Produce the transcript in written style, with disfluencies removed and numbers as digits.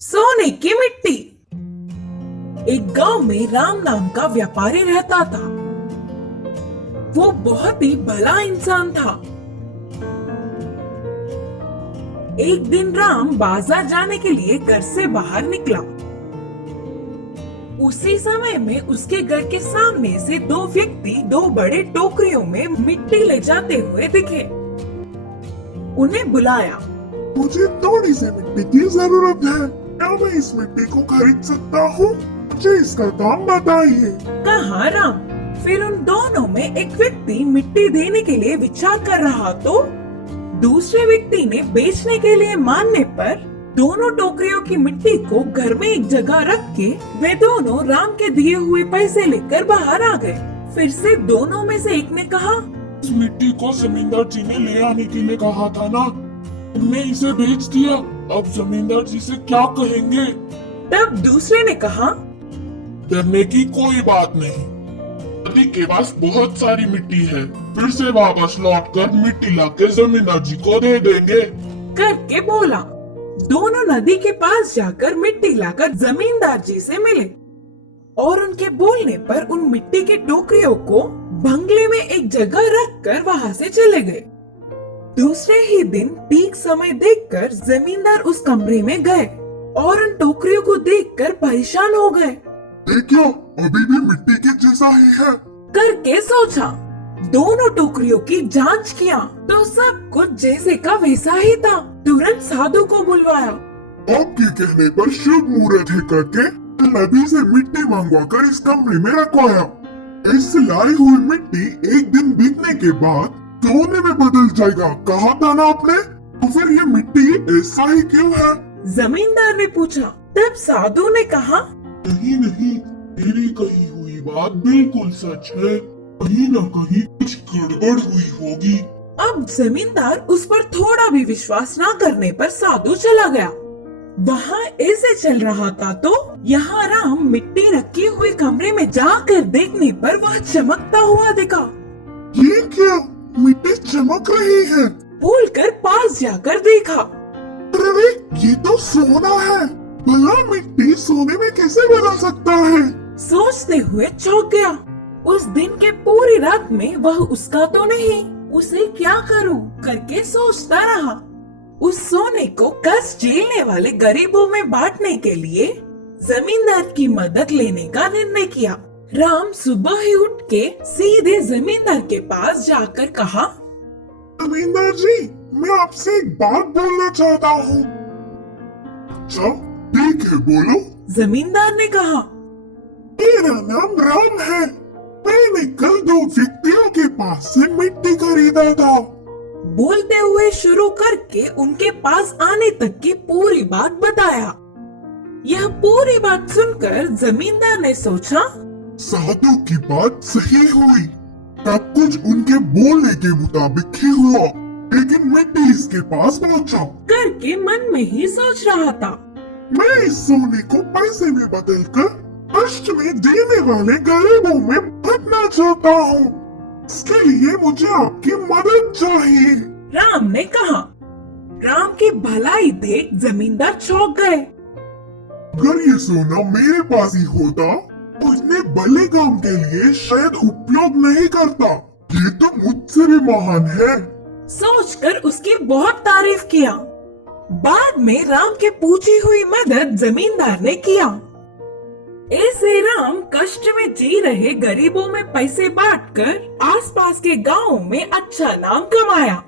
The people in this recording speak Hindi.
सोने की मिट्टी। एक गांव में राम नाम का व्यापारी रहता था। वो बहुत ही भला इंसान था। एक दिन राम बाजार जाने के लिए घर से बाहर निकला। उसी समय में उसके घर के सामने से दो व्यक्ति दो बड़े टोकरियों में मिट्टी ले जाते हुए दिखे। उन्हें बुलाया। मुझे थोड़ी सी मिट्टी की जरूरत है। क्या मैं इस मिट्टी को खरीद सकता हूँ? मुझे इसका दाम बताइए। कहा राम। फिर उन दोनों में एक व्यक्ति मिट्टी देने के लिए विचार कर रहा तो दूसरे व्यक्ति ने बेचने के लिए मानने पर दोनों टोकरियों की मिट्टी को घर में एक जगह रख के वे दोनों राम के दिए हुए पैसे लेकर बाहर आ गए। फिर से दोनों में से एक ने कहा, इस मिट्टी को जमींदार जी ने ले आने के लिए कहा था ना, तुमने इसे बेच दिया। अब जमींदार जी से क्या कहेंगे? तब दूसरे ने कहा, डरने की कोई बात नहीं, नदी के पास बहुत सारी मिट्टी है। फिर से वापस लौटकर मिट्टी लाके जमींदार जी को दे देंगे। करके बोला। दोनों नदी के पास जाकर मिट्टी लाकर जमींदार जी से मिले और उनके बोलने पर उन मिट्टी की टोकरियों को बंगले में एक जगह रखकर वहां से चले गए। दूसरे ही दिन ठीक समय देखकर जमींदार उस कमरे में गए और उन टोकरियों को देखकर परेशान हो गए। देखियो, अभी भी मिट्टी के जैसा ही है करके सोचा। दोनों टोकरियों की जांच किया तो सब कुछ जैसे का वैसा ही था। तुरंत साधु को बुलवाया। आपके कहने पर शुभ मुहूर्त है करके नदी से मिट्टी मंगवा कर इस कमरे में रखवाया। इस लाई हुई मिट्टी एक दिन बीतने के बाद सोने में बदल जाएगा, कहा था ना आपने? तो फिर ये मिट्टी ऐसा ही क्यों है? जमींदार ने पूछा। तब साधु ने कहा, नहीं नहीं, मेरी कही हुई बात बिल्कुल सच है। कहीं न कहीं कुछ गड़बड़ हुई होगी। अब जमींदार उस पर थोड़ा भी विश्वास न करने पर साधु चला गया। वहाँ ऐसे चल रहा था तो यहाँ राम मिट्टी रखी हुई कमरे में जाकर देखने पर वह चमकता हुआ दिखा। ये क्या, मिट्टी चमक रही है? बोलकर पास जाकर देखा। अरे ये तो सोना है। भला मिट्टी सोने में कैसे बदल सकता है? सोचते हुए चौंक गया। उस दिन के पूरी रात में वह उसका तो नहीं, उसे क्या करूं करके सोचता रहा। उस सोने को कष्ट झेलने वाले गरीबों में बांटने के लिए जमींदार की मदद लेने का निर्णय किया। राम सुबह ही उठ के सीधे जमींदार के पास जाकर कहा, जमींदार जी, मैं आपसे एक बात बोलना चाहता हूँ। अच्छा ठीक है, बोलो। जमींदार ने कहा, मेरा नाम राम है। मैंने कल दो व्यक्तियों के पास से मिट्टी खरीदा था। बोलते हुए शुरू करके उनके पास आने तक की पूरी बात बताया। यह पूरी बात सुनकर जमींदार ने सोचा, साधु की बात सही हुई। सब कुछ उनके बोलने के मुताबिक ही हुआ, लेकिन मिट्टी इसके पास पहुंचा। करके मन में ही सोच रहा था, मैं इस सोने को पैसे में बदलकर कष्ट में देने वाले गरीबों में बांटना चाहता हूँ। इसके लिए मुझे आपकी मदद चाहिए। राम ने कहा। राम की भलाई देख जमींदार चौंक गए। अगर ये सोना मेरे पास ही होता तो इतने भले काम के लिए शायद उपयोग नहीं करता। ये तो मुझसे भी महान है। सोचकर उसकी बहुत तारीफ किया। बाद में राम के पूछी हुई मदद जमींदार ने किया। ऐसे राम कष्ट में जी रहे गरीबों में पैसे बांटकर आसपास के गांवों में अच्छा नाम कमाया।